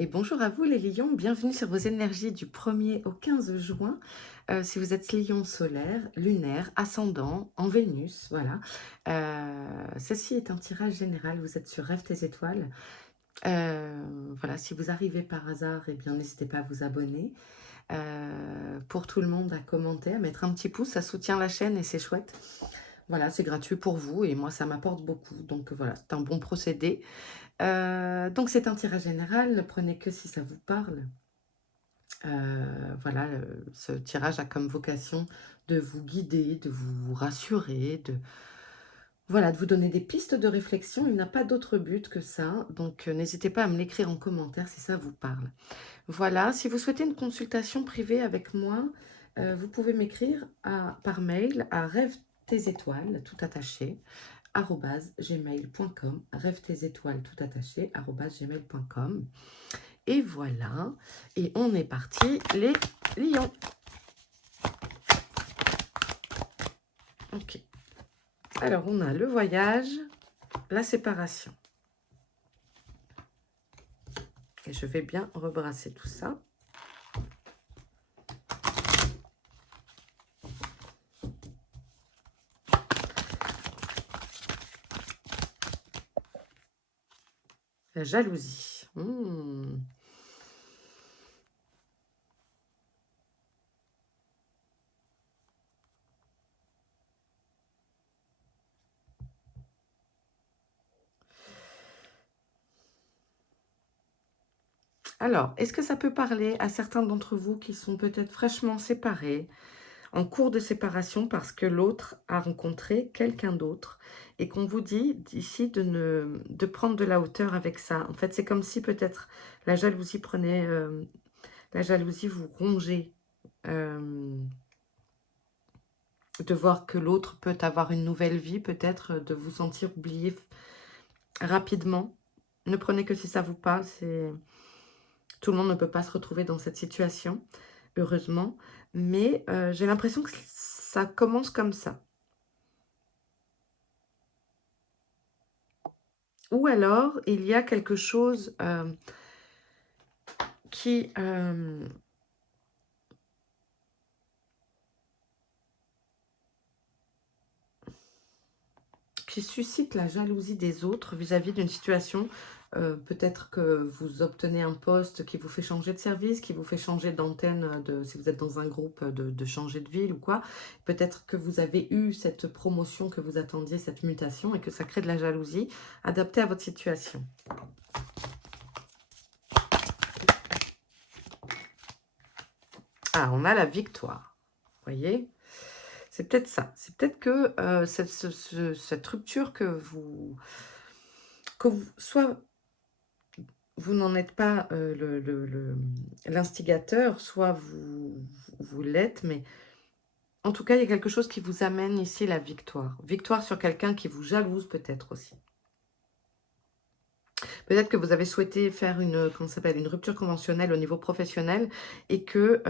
Et bonjour à vous les lions, bienvenue sur vos énergies du 1er au 15 juin. Si vous êtes lion solaire, lunaire, ascendant, en Vénus, voilà. Ceci est un tirage général, vous êtes sur Rêve tes étoiles. Voilà, si vous arrivez par hasard, eh bien n'hésitez pas à vous abonner. Pour tout le monde, à commenter, à mettre un petit pouce, ça soutient la chaîne et c'est chouette. Voilà, c'est gratuit pour vous et moi ça m'apporte beaucoup. Donc voilà, c'est un bon procédé. Donc c'est un tirage général, ne prenez que si ça vous parle. Voilà, ce tirage a comme vocation de vous guider, de vous rassurer, voilà, de vous donner des pistes de réflexion. Il n'a pas d'autre but que ça, donc n'hésitez pas à me l'écrire en commentaire si ça vous parle. Voilà, si vous souhaitez une consultation privée avec moi, vous pouvez m'écrire par mail à rêve tes étoiles, tout attaché, @gmail.com, rêve tes étoiles, tout attaché, @gmail.com. Et voilà, et on est parti les lions. Ok. Alors, on a le voyage, la séparation. Et je vais bien rebrasser tout ça. La jalousie. Alors, est-ce que ça peut parler à certains d'entre vous qui sont peut-être fraîchement séparés, en cours de séparation parce que l'autre a rencontré quelqu'un d'autre et qu'on vous dit ici de prendre de la hauteur avec ça. En fait, c'est comme si peut-être la jalousie prenait... la jalousie vous rongeait. De voir que l'autre peut avoir une nouvelle vie, peut-être de vous sentir oublié rapidement. Ne prenez que si ça vous parle. Tout le monde ne peut pas se retrouver dans cette situation, heureusement. Mais j'ai l'impression que ça commence comme ça. Ou alors, il y a quelque chose qui suscite la jalousie des autres vis-à-vis d'une situation. Peut-être que vous obtenez un poste qui vous fait changer de service, qui vous fait changer d'antenne, si vous êtes dans un groupe, de changer de ville ou quoi. Peut-être que vous avez eu cette promotion que vous attendiez, cette mutation, et que ça crée de la jalousie adaptée à votre situation. Ah, on a la victoire, vous voyez? C'est peut-être ça. C'est peut-être que cette rupture soit vous n'en êtes pas l'instigateur, soit vous l'êtes, mais en tout cas, il y a quelque chose qui vous amène ici la victoire. Victoire sur quelqu'un qui vous jalouse peut-être aussi. Peut-être que vous avez souhaité faire une rupture conventionnelle au niveau professionnel et que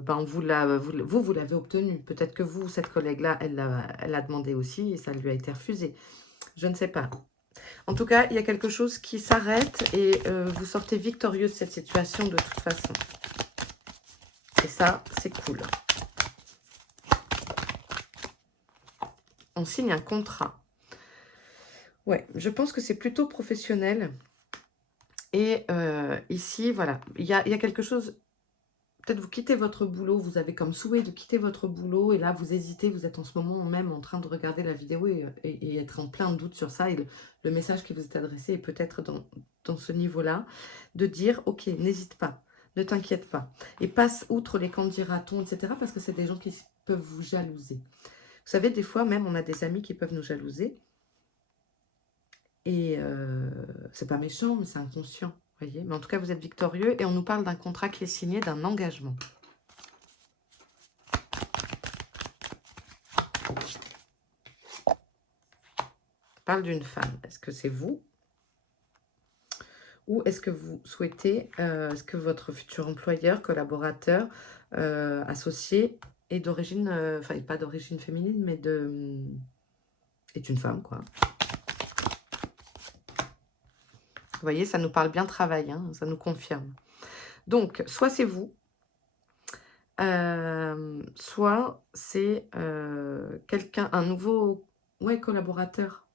vous l'avez obtenue. Peut-être que vous, cette collègue-là, elle l'a demandé aussi et ça lui a été refusé. Je ne sais pas. En tout cas, il y a quelque chose qui s'arrête et vous sortez victorieux de cette situation de toute façon. Et ça, c'est cool. On signe un contrat. Ouais, je pense que c'est plutôt professionnel. Et ici, voilà, il y a quelque chose... Peut-être vous quittez votre boulot, vous avez comme souhait de quitter votre boulot et là, vous hésitez, vous êtes en ce moment même en train de regarder la vidéo et être en plein doute sur ça. Et le message qui vous est adressé est peut-être dans ce niveau-là, de dire, ok, n'hésite pas, ne t'inquiète pas. Et passe outre les quand dira-t-on, etc. parce que c'est des gens qui peuvent vous jalouser. Vous savez, des fois même, on a des amis qui peuvent nous jalouser. Et c'est pas méchant, mais c'est inconscient. Voyez, mais en tout cas, vous êtes victorieux et on nous parle d'un contrat qui est signé, d'un engagement. Parle d'une femme. Est-ce que c'est vous? Ou est-ce que vous souhaitez, est-ce que votre futur employeur, collaborateur, associé est d'origine, enfin pas d'origine féminine, mais est une femme, quoi. voyez, ça nous parle bien travail, hein, ça nous confirme. Donc, soit c'est vous, soit c'est quelqu'un, un nouveau collaborateur.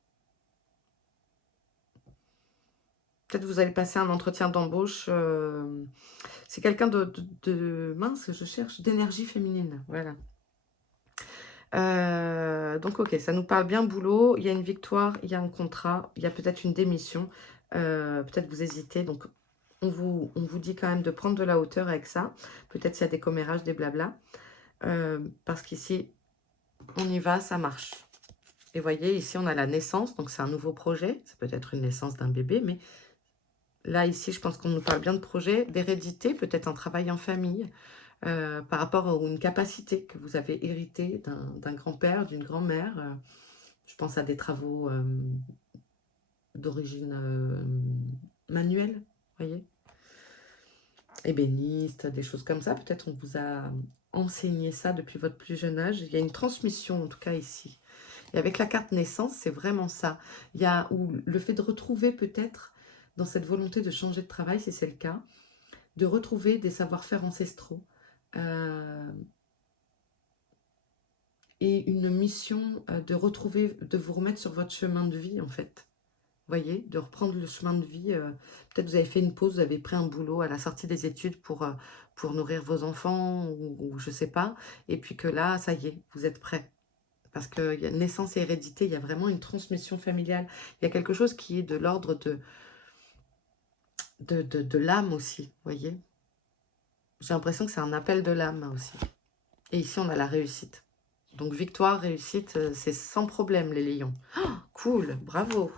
Peut-être vous allez passer un entretien d'embauche. C'est quelqu'un mince, je cherche, d'énergie féminine. Voilà. Donc, ok, ça nous parle bien boulot. Il y a une victoire, il y a un contrat, il y a peut-être une démission. Peut-être vous hésitez. Donc, on vous dit quand même de prendre de la hauteur avec ça. Peut-être s'il y a des commérages, des blabla. Parce qu'ici, on y va, ça marche. Et voyez, ici, on a la naissance. Donc, c'est un nouveau projet. Ça peut être une naissance d'un bébé. Mais là, ici, je pense qu'on nous parle bien de projet, d'hérédité, peut-être un travail en famille. Par rapport à une capacité que vous avez héritée d'un grand-père, d'une grand-mère. Je pense à des travaux d'origine manuelle, voyez, ébéniste, des choses comme ça. Peut-être on vous a enseigné ça depuis votre plus jeune âge. Il y a une transmission, en tout cas, ici. Et avec la carte naissance, c'est vraiment ça. Il y a le fait de retrouver peut-être, dans cette volonté de changer de travail, si c'est le cas, de retrouver des savoir-faire ancestraux. Et une mission de retrouver, de vous remettre sur votre chemin de vie, en fait. Voyez, de reprendre le chemin de vie. Peut-être vous avez fait une pause, vous avez pris un boulot à la sortie des études pour nourrir vos enfants, ou je sais pas. Et puis que là, ça y est, vous êtes prêts. Parce que y a naissance et hérédité, il y a vraiment une transmission familiale. Il y a quelque chose qui est de l'ordre de l'âme aussi, voyez. J'ai l'impression que c'est un appel de l'âme aussi. Et ici, on a la réussite. Donc, victoire, réussite, c'est sans problème, les lions. Oh, cool, bravo.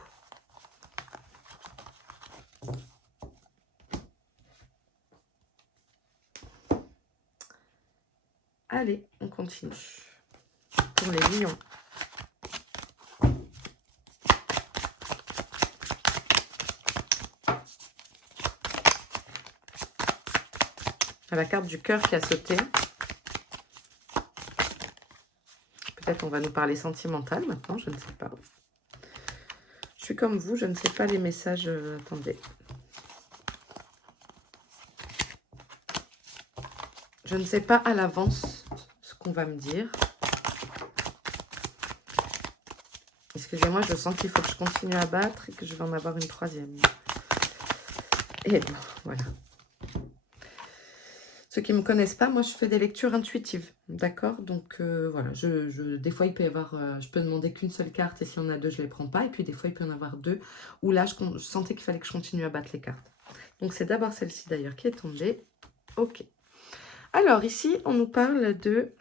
Allez, on continue. Pour les lions. La carte du cœur qui a sauté. Peut-être on va nous parler sentimental maintenant, je ne sais pas. Je suis comme vous, je ne sais pas les messages. Attendez. Je ne sais pas à l'avance ce qu'on va me dire. Excusez-moi, je sens qu'il faut que je continue à battre et que je vais en avoir une troisième. Et bon, voilà. Ceux qui ne me connaissent pas, moi je fais des lectures intuitives, d'accord? Donc voilà, des fois il peut y avoir, je peux demander qu'une seule carte et s'il y en a deux, je ne les prends pas. Et puis des fois il peut y en avoir deux où là je sentais qu'il fallait que je continue à battre les cartes. Donc c'est d'abord celle-ci d'ailleurs qui est tombée. Ok. Alors ici, on nous parle de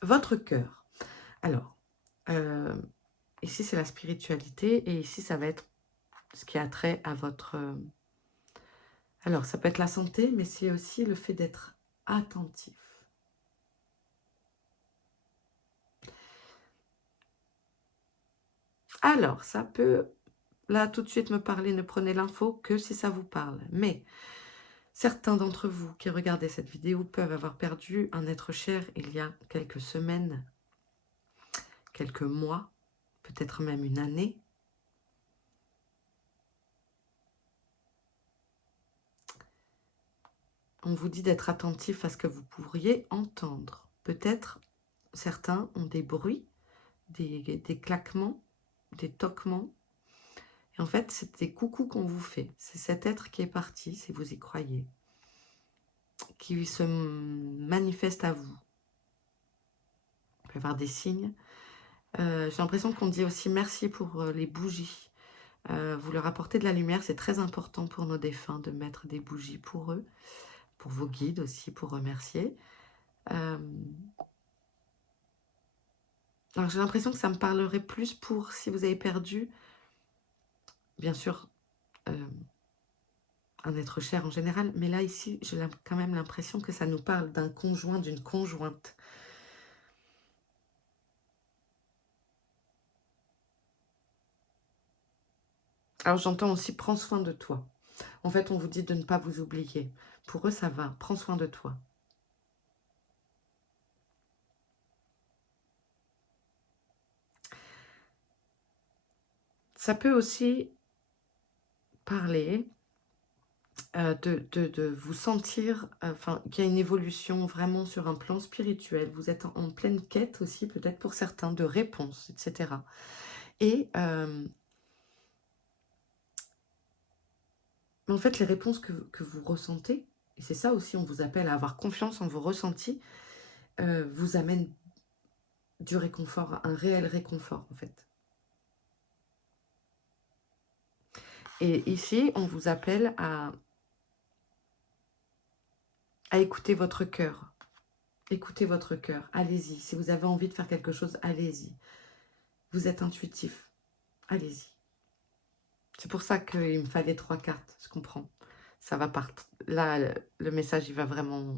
votre cœur. Alors, ici c'est la spiritualité et ici ça va être ce qui a trait à votre... alors ça peut être la santé, mais c'est aussi le fait d'être attentif. Alors, ça peut, là, tout de suite me parler, ne prenez l'info que si ça vous parle. Mais certains d'entre vous qui regardez cette vidéo peuvent avoir perdu un être cher il y a quelques semaines, quelques mois, peut-être même une année. On vous dit d'être attentif à ce que vous pourriez entendre. Peut-être certains ont des bruits, des claquements, des toquements. Et en fait, c'est des coucous qu'on vous fait. C'est cet être qui est parti, si vous y croyez, qui se manifeste à vous. Il peut y avoir des signes. J'ai l'impression qu'on dit aussi merci pour les bougies. Vous leur apportez de la lumière, c'est très important pour nos défunts de mettre des bougies pour eux, pour vos guides aussi, pour remercier. Alors j'ai l'impression que ça me parlerait plus pour si vous avez perdu, bien sûr, un être cher en général, mais là ici, j'ai quand même l'impression que ça nous parle d'un conjoint, d'une conjointe. Alors j'entends aussi prends soin de toi. En fait, on vous dit de ne pas vous oublier. Pour eux, ça va. Prends soin de toi. Ça peut aussi parler de vous sentir, enfin, qu'il y a une évolution vraiment sur un plan spirituel. Vous êtes en pleine quête aussi, peut-être pour certains, de réponses, etc. Et en fait, les réponses que vous ressentez, et c'est ça aussi, on vous appelle à avoir confiance en vos ressentis, vous amènent du réconfort, un réel réconfort, en fait. Et ici, on vous appelle à écouter votre cœur. Écoutez votre cœur, allez-y. Si vous avez envie de faire quelque chose, allez-y. Vous êtes intuitif, allez-y. C'est pour ça qu'il me fallait 3 cartes, je comprends. Ça va partir. Là, le message, il va vraiment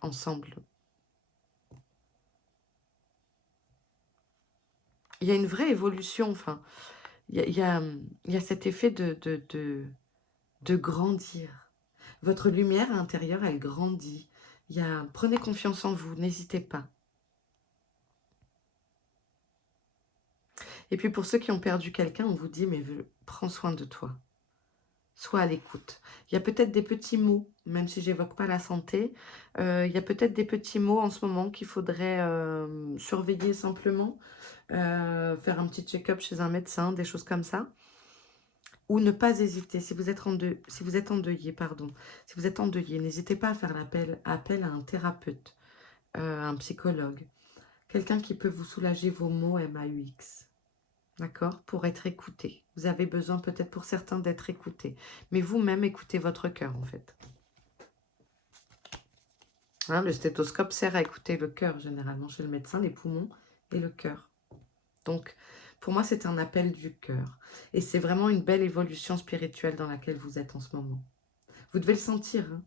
ensemble. Il y a une vraie évolution, enfin, il y a cet effet de grandir. Votre lumière intérieure, elle grandit. Prenez confiance en vous, n'hésitez pas. Et puis pour ceux qui ont perdu quelqu'un, on vous dit, mais prends soin de toi. Sois à l'écoute. Il y a peut-être des petits mots, même si j'évoque pas la santé, il y a peut-être des petits mots en ce moment qu'il faudrait surveiller simplement, faire un petit check-up chez un médecin, des choses comme ça. Ou ne pas hésiter, si vous êtes endeuillé, pardon, si vous êtes endeuillé, n'hésitez pas à faire appel à un thérapeute, un psychologue, quelqu'un qui peut vous soulager vos maux MAUX. D'accord? Pour être écouté. Vous avez besoin peut-être pour certains d'être écouté. Mais vous-même, écoutez votre cœur, en fait. Hein, le stéthoscope sert à écouter le cœur, généralement, chez le médecin, les poumons et le cœur. Donc, pour moi, c'est un appel du cœur. Et c'est vraiment une belle évolution spirituelle dans laquelle vous êtes en ce moment. Vous devez le sentir. Hein.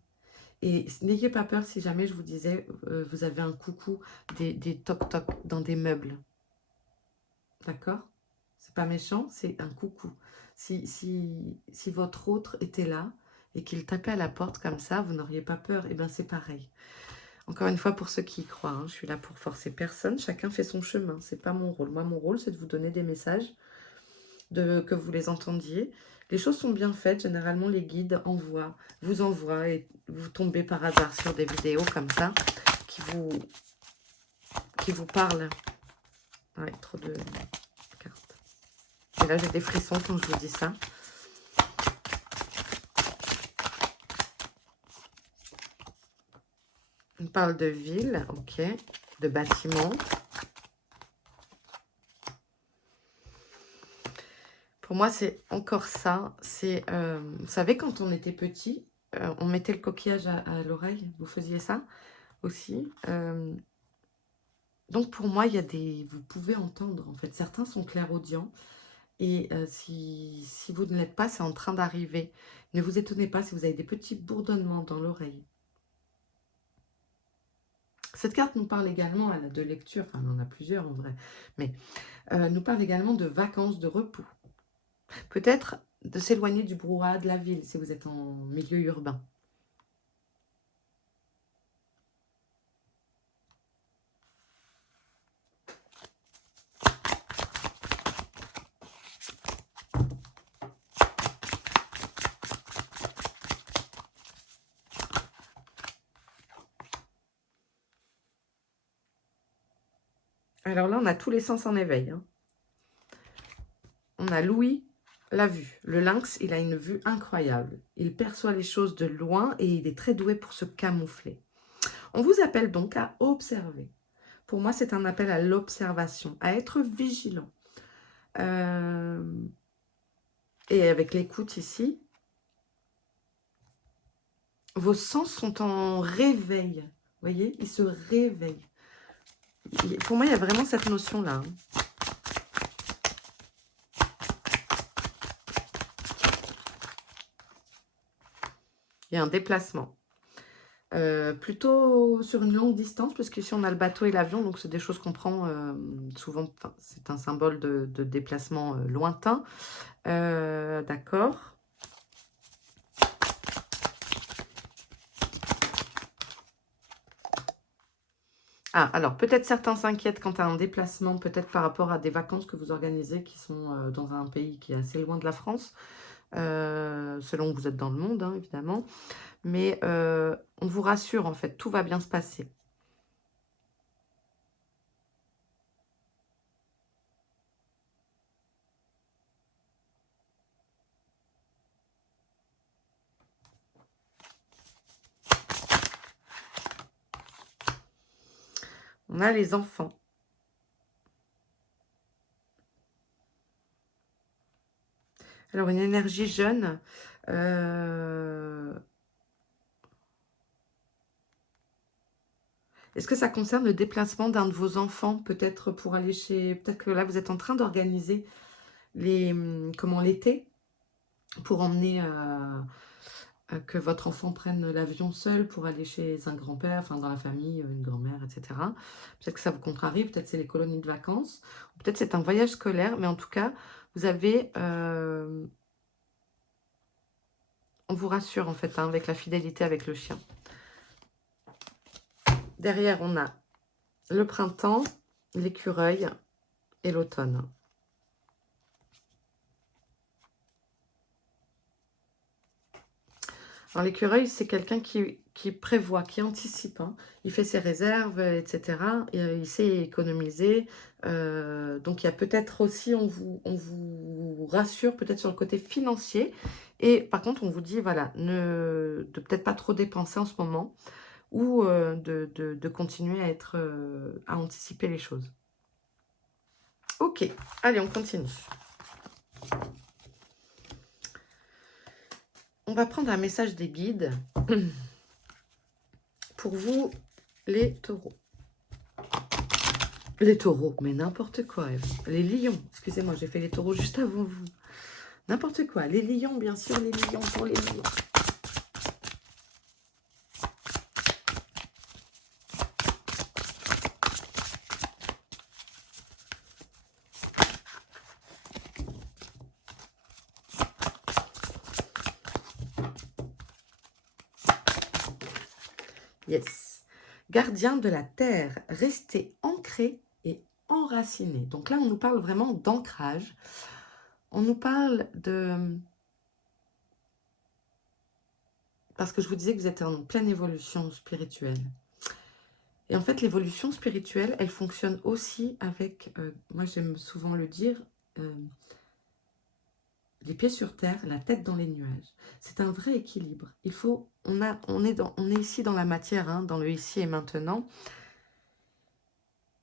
Et n'ayez pas peur si jamais je vous disais, vous avez un coucou, des toc-toc dans des meubles. D'accord? C'est pas méchant, c'est un coucou. Si votre autre était là et qu'il tapait à la porte comme ça, vous n'auriez pas peur. Eh bien, c'est pareil. Encore une fois, pour ceux qui y croient, hein, je suis là pour forcer personne. Chacun fait son chemin. C'est pas mon rôle. Moi, mon rôle, c'est de vous donner des messages, que vous les entendiez. Les choses sont bien faites. Généralement, les guides vous envoient et vous tombez par hasard sur des vidéos comme ça qui vous parlent. Ouais, trop de cartes. Et là, j'ai des frissons quand je vous dis ça. On parle de ville, ok, de bâtiment. Pour moi, c'est encore ça. C'est, vous savez, quand on était petit, on mettait le coquillage à l'oreille. Vous faisiez ça aussi. Donc, pour moi, il y a vous pouvez entendre, en fait. Certains sont clairaudients. Et si vous ne l'êtes pas, c'est en train d'arriver. Ne vous étonnez pas si vous avez des petits bourdonnements dans l'oreille. Cette carte nous parle également, elle a de lecture, enfin, on en a plusieurs en vrai, mais nous parle également de vacances, de repos. Peut-être de s'éloigner du brouhaha de la ville si vous êtes en milieu urbain. Alors là, on a tous les sens en éveil. Hein. On a Louis, la vue. Le lynx, il a une vue incroyable. Il perçoit les choses de loin et il est très doué pour se camoufler. On vous appelle donc à observer. Pour moi, c'est un appel à l'observation, à être vigilant. Et avec l'écoute ici, vos sens sont en réveil. Vous voyez, ils se réveillent. Pour moi, il y a vraiment cette notion-là. Hein. Il y a un déplacement. Plutôt sur une longue distance, parce qu'ici on a le bateau et l'avion, donc c'est des choses qu'on prend souvent, c'est un symbole de déplacement lointain. D'accord. Ah, alors peut-être certains s'inquiètent quant à un déplacement, peut-être par rapport à des vacances que vous organisez qui sont dans un pays qui est assez loin de la France. selon où vous êtes dans le monde, hein, évidemment. Mais on vous rassure, en fait, tout va bien se passer. On a les enfants. Alors, une énergie jeune. Est-ce que ça concerne le déplacement d'un de vos enfants, peut-être pour aller chez... Peut-être que là, vous êtes en train d'organiser comment l'été, pour emmener que votre enfant prenne l'avion seul pour aller chez un grand-père, enfin dans la famille, une grand-mère, etc. Peut-être que ça vous contrarie, peut-être c'est les colonies de vacances, ou peut-être c'est un voyage scolaire, mais en tout cas, vous avez... on vous rassure en fait, hein, avec la fidélité avec le chien. Derrière, on a le printemps, l'écureuil et l'automne. Alors l'écureuil, c'est quelqu'un qui prévoit, qui anticipe, hein. Il fait ses réserves, etc. Et, il sait économiser. Donc il y a peut-être aussi, on vous rassure peut-être sur le côté financier. Et par contre, on vous dit, voilà, de peut-être pas trop dépenser en ce moment ou de continuer à être, à anticiper les choses. Ok, allez, on continue. On va prendre un message des guides pour vous, les taureaux. Les taureaux, mais n'importe quoi, Ève. Les lions, excusez-moi, j'ai fait les taureaux juste avant vous. N'importe quoi, les lions, bien sûr, les lions pour les lions. Yes. Gardien de la terre, restez ancré et enraciné. Donc là, on nous parle vraiment d'ancrage. On nous parle de... Parce que je vous disais que vous êtes en pleine évolution spirituelle. Et en fait, l'évolution spirituelle, elle fonctionne aussi avec, moi j'aime souvent le dire, les pieds sur terre, la tête dans les nuages. C'est un vrai équilibre. Il faut, on est ici dans la matière, hein, dans le ici et maintenant.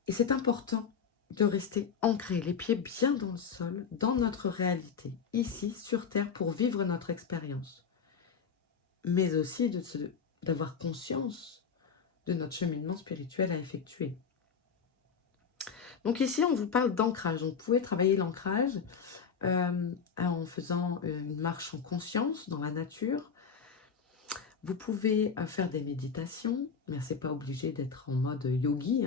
Et c'est important de rester ancré, les pieds bien dans le sol, dans notre réalité, ici, sur terre, pour vivre notre expérience. Mais aussi d'avoir conscience de notre cheminement spirituel à effectuer. Donc ici, on vous parle d'ancrage. Donc, vous pouvez travailler l'ancrage en faisant une marche en conscience dans la nature. Vous pouvez faire des méditations, mais ce n'est pas obligé d'être en mode yogi.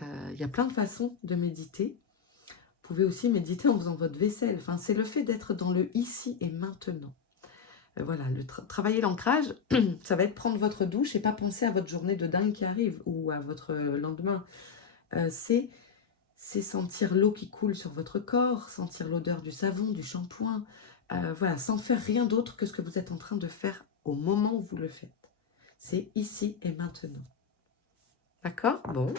Il y a plein de façons de méditer. Vous pouvez aussi méditer en faisant votre vaisselle. Enfin, c'est le fait d'être dans le ici et maintenant. Voilà, travailler l'ancrage, ça va être prendre votre douche et pas penser à votre journée de dingue qui arrive ou à votre lendemain. C'est sentir l'eau qui coule sur votre corps, sentir l'odeur du savon, du shampoing, voilà, sans faire rien d'autre que ce que vous êtes en train de faire au moment où vous le faites. C'est ici et maintenant. D'accord? Bon.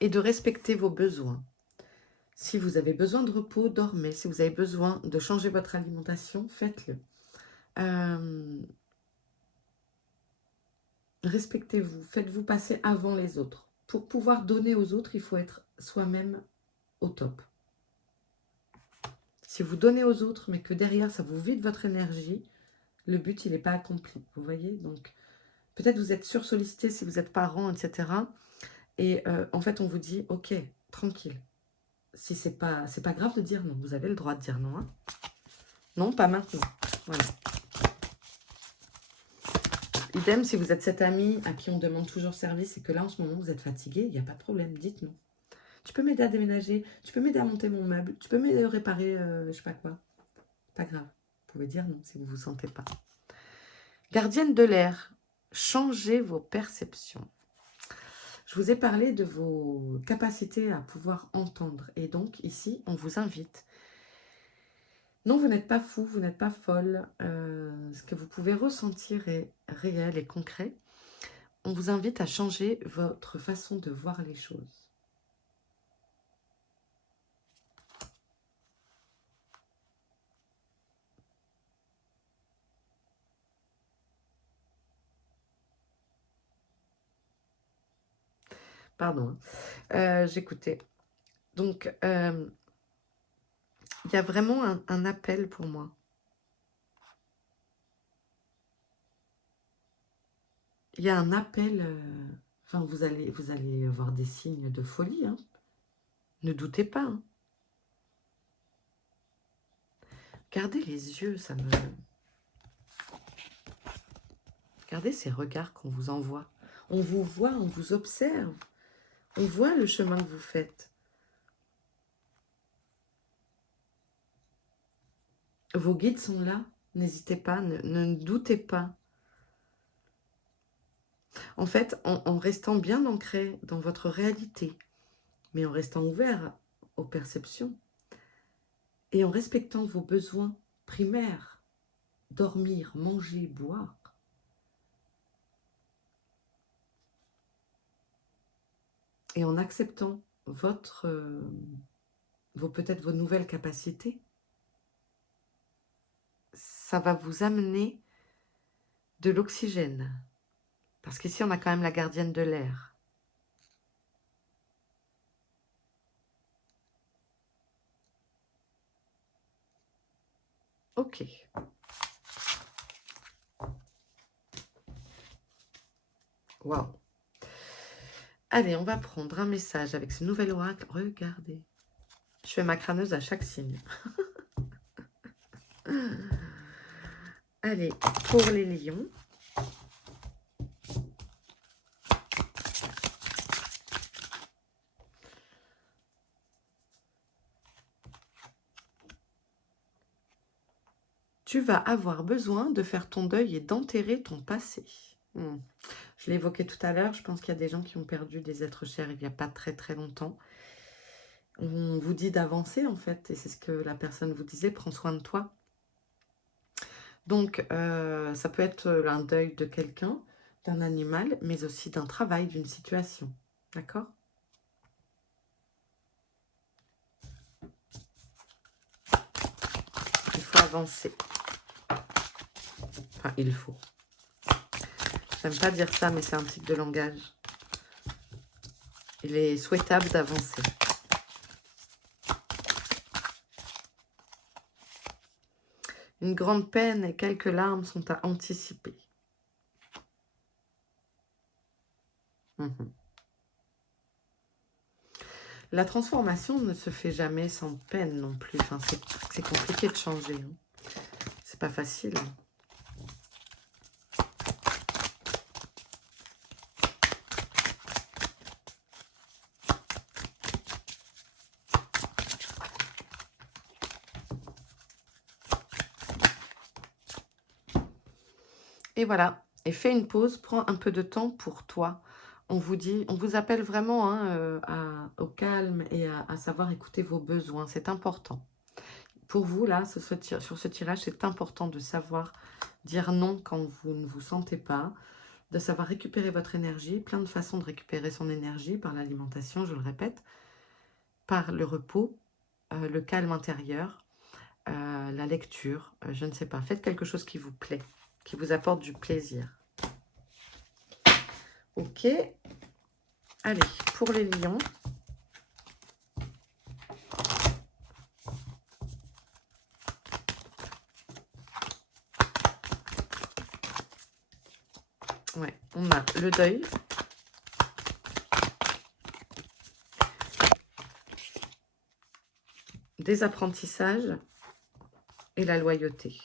Et de respecter vos besoins. Si vous avez besoin de repos, dormez. Si vous avez besoin de changer votre alimentation, faites-le. Respectez-vous, faites-vous passer avant les autres. Pour pouvoir donner aux autres, il faut être soi-même au top. Si vous donnez aux autres, mais que derrière, ça vous vide votre énergie, le but, il n'est pas accompli. Vous voyez? Donc, peut-être vous êtes sursollicité si vous êtes parent, etc. Et en fait, on vous dit, ok, tranquille. Si c'est pas grave de dire non. Vous avez le droit de dire non. Hein. Non, pas maintenant. Voilà. Idem, si vous êtes cet ami à qui on demande toujours service et que là, en ce moment, vous êtes fatigué, il n'y a pas de problème, dites non. Tu peux m'aider à déménager, tu peux m'aider à monter mon meuble, tu peux m'aider à réparer, je sais pas quoi. Pas grave. Vous pouvez dire non si vous ne vous sentez pas. Gardienne de l'air, changez vos perceptions. Je vous ai parlé de vos capacités à pouvoir entendre. Et donc, ici, on vous invite. Non, vous n'êtes pas fou, vous n'êtes pas folle. Ce que vous pouvez ressentir est réel et concret. On vous invite à changer votre façon de voir les choses. Pardon, j'écoutais. Donc, il y a vraiment un appel pour moi. Il y a un appel, enfin vous allez avoir des signes de folie, hein. Ne doutez pas, hein. Gardez les yeux, ça me... Regardez ces regards qu'on vous envoie. On vous voit, on vous observe. On voit le chemin que vous faites. Vos guides sont là. N'hésitez pas, ne doutez pas. En fait, en restant bien ancré dans votre réalité, mais en restant ouvert aux perceptions et en respectant vos besoins primaires, dormir, manger, boire, et en acceptant peut-être vos nouvelles capacités, ça va vous amener de l'oxygène. Parce qu'ici, on a quand même la gardienne de l'air. Ok. Waouh. Allez, on va prendre un message avec ce nouvel oracle. Regardez. Je fais ma crâneuse à chaque signe. Allez, pour les lions. Tu vas avoir besoin de faire ton deuil et d'enterrer ton passé. Je l'ai évoqué tout à l'heure, je pense qu'il y a des gens qui ont perdu des êtres chers il n'y a pas très très longtemps. On vous dit d'avancer en fait, et c'est ce que la personne vous disait, prends soin de toi. Donc, ça peut être un deuil de quelqu'un, d'un animal, mais aussi d'un travail, d'une situation. D'accord? Il faut avancer. Enfin, il faut. J'aime pas dire ça, mais c'est un type de langage. Il est souhaitable d'avancer. Une grande peine et quelques larmes sont à anticiper. La transformation ne se fait jamais sans peine non plus. Enfin, c'est compliqué de changer. Hein. C'est pas facile. Et voilà. Et fais une pause, prends un peu de temps pour toi. On vous dit, on vous appelle vraiment hein, au calme et à savoir écouter vos besoins. C'est important. Pour vous, là, sur ce tirage, c'est important de savoir dire non quand vous ne vous sentez pas, de savoir récupérer votre énergie, plein de façons de récupérer son énergie, par l'alimentation, je le répète, par le repos, le calme intérieur, la lecture, je ne sais pas. Faites quelque chose qui vous plaît, qui vous apporte du plaisir. Ok. Allez, pour les lions. Ouais, on a le deuil. Des apprentissages et la loyauté.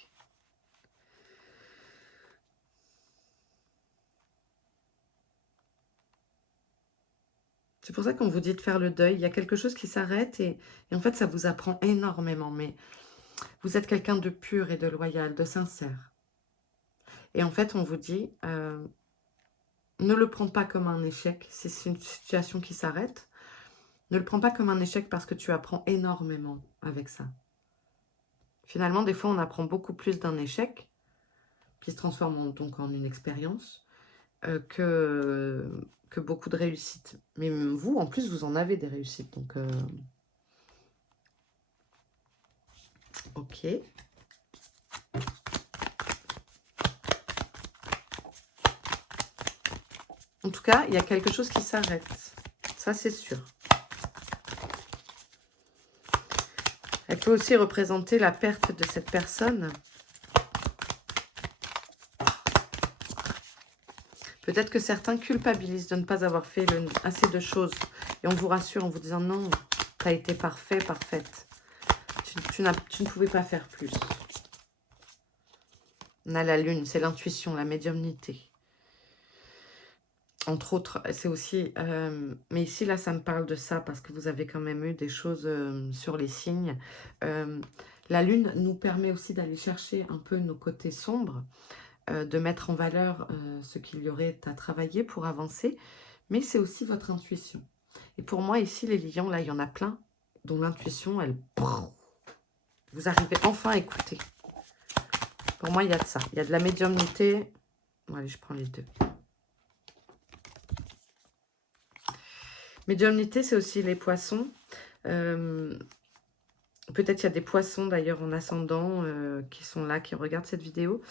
C'est pour ça qu'on vous dit de faire le deuil. Il y a quelque chose qui s'arrête et en fait, ça vous apprend énormément. Mais vous êtes quelqu'un de pur et de loyal, de sincère. Et en fait, on vous dit, Ne le prends pas comme un échec. Si c'est une situation qui s'arrête, ne le prends pas comme un échec parce que tu apprends énormément avec ça. Finalement, des fois, on apprend beaucoup plus d'un échec qui se transforme donc en une expérience que beaucoup de réussites. Mais vous, en plus, vous en avez des réussites. Donc, ok. En tout cas, il y a quelque chose qui s'arrête. Ça, c'est sûr. Elle peut aussi représenter la perte de cette personne. Peut-être que certains culpabilisent de ne pas avoir fait assez de choses. Et on vous rassure en vous disant non, tu as été parfait, parfaite. Tu ne pouvais pas faire plus. On a la lune, c'est l'intuition, la médiumnité. Entre autres, c'est aussi... mais ici, là, ça me parle de ça parce que vous avez quand même eu des choses sur les signes. La lune nous permet aussi d'aller chercher un peu nos côtés sombres, de mettre en valeur ce qu'il y aurait à travailler pour avancer. Mais c'est aussi votre intuition. Et pour moi, ici, les lions, là, il y en a plein dont l'intuition, elle... Vous arrivez enfin à écouter. Pour moi, il y a de ça. Il y a de la médiumnité. Bon, allez, je prends les deux. Médiumnité, c'est aussi les poissons. Peut-être il y a des poissons d'ailleurs en ascendant qui sont là, qui regardent cette vidéo.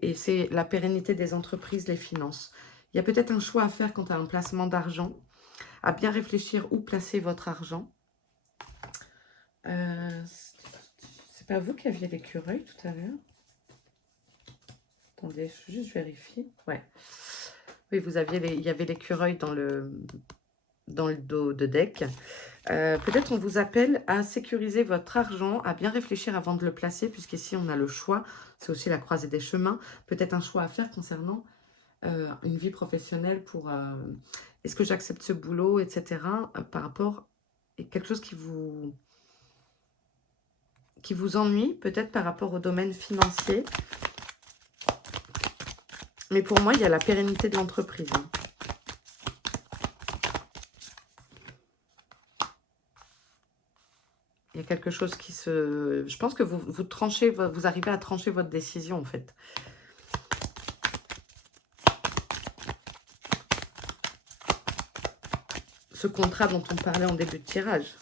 Et c'est la pérennité des entreprises, les finances. Il y a peut-être un choix à faire quant à un placement d'argent, à bien réfléchir où placer votre argent. C'est pas vous qui aviez l'écureuil tout à l'heure? Attendez, je vérifie. Ouais. Oui, il y avait l'écureuil dans le dos de deck. Peut-être on vous appelle à sécuriser votre argent, à bien réfléchir avant de le placer, puisqu'ici on a le choix, c'est aussi la croisée des chemins, peut-être un choix à faire concernant une vie professionnelle pour est-ce que j'accepte ce boulot, etc. Par rapport à quelque chose qui vous ennuie, peut-être par rapport au domaine financier. Mais pour moi, il y a la pérennité de l'entreprise. Il y a quelque chose qui se... Je pense que vous tranchez, vous arrivez à trancher votre décision, en fait. Ce contrat dont on parlait en début de tirage.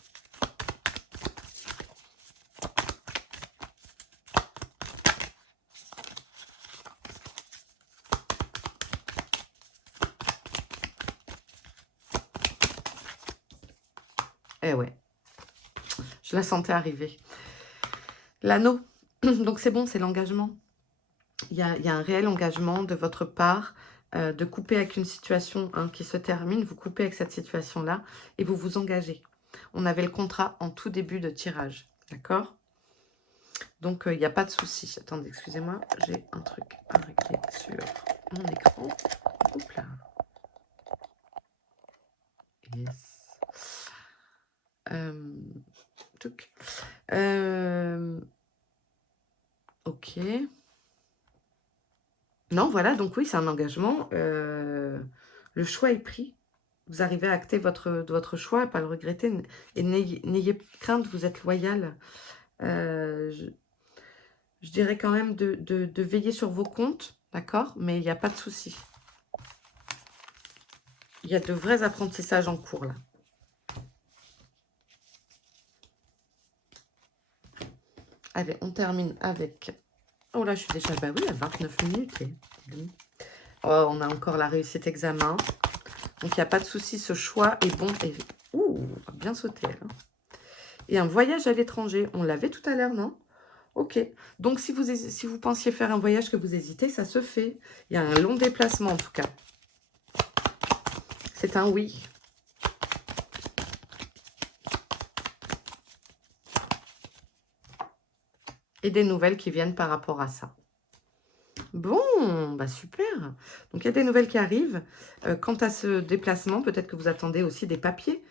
Eh ouais. Je la sentais arriver. L'anneau. Donc c'est bon, c'est l'engagement. Il y a un réel engagement de votre part de couper avec une situation qui se termine. Vous coupez avec cette situation-là et vous vous engagez. On avait le contrat en tout début de tirage. D'accord? Donc, il n'y a pas de souci. Attendez, excusez-moi. J'ai un truc à régler sur mon écran. Hop là. Yes. Ok. Non, voilà, donc oui, c'est un engagement. Le choix est pris. Vous arrivez à acter votre choix, à ne pas le regretter. Et n'ayez crainte, vous êtes loyal. Je dirais quand même de veiller sur vos comptes, d'accord? Mais il n'y a pas de souci. Il y a de vrais apprentissages en cours, là. Allez, on termine avec... Oh là, je suis déjà... Bah oui, à 29 minutes. Oh, on a encore la réussite examen. Donc, il n'y a pas de souci. Ce choix est bon. Et... Ouh, bien sauté. Hein. Et un voyage à l'étranger. On l'avait tout à l'heure, non? Ok. Donc, si vous pensiez faire un voyage que vous hésitez, ça se fait. Il y a un long déplacement, en tout cas. C'est un oui. Et des nouvelles qui viennent par rapport à ça. Bon, bah super. Donc, il y a des nouvelles qui arrivent. Quant à ce déplacement, peut-être que vous attendez aussi des papiers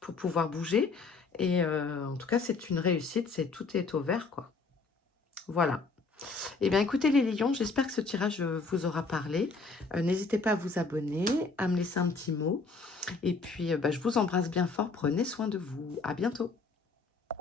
pour pouvoir bouger. Et en tout cas, c'est une réussite. Tout est au vert, quoi. Voilà. Eh bien, écoutez les lions, j'espère que ce tirage vous aura parlé. N'hésitez pas à vous abonner, à me laisser un petit mot. Et puis, bah, je vous embrasse bien fort. Prenez soin de vous. À bientôt.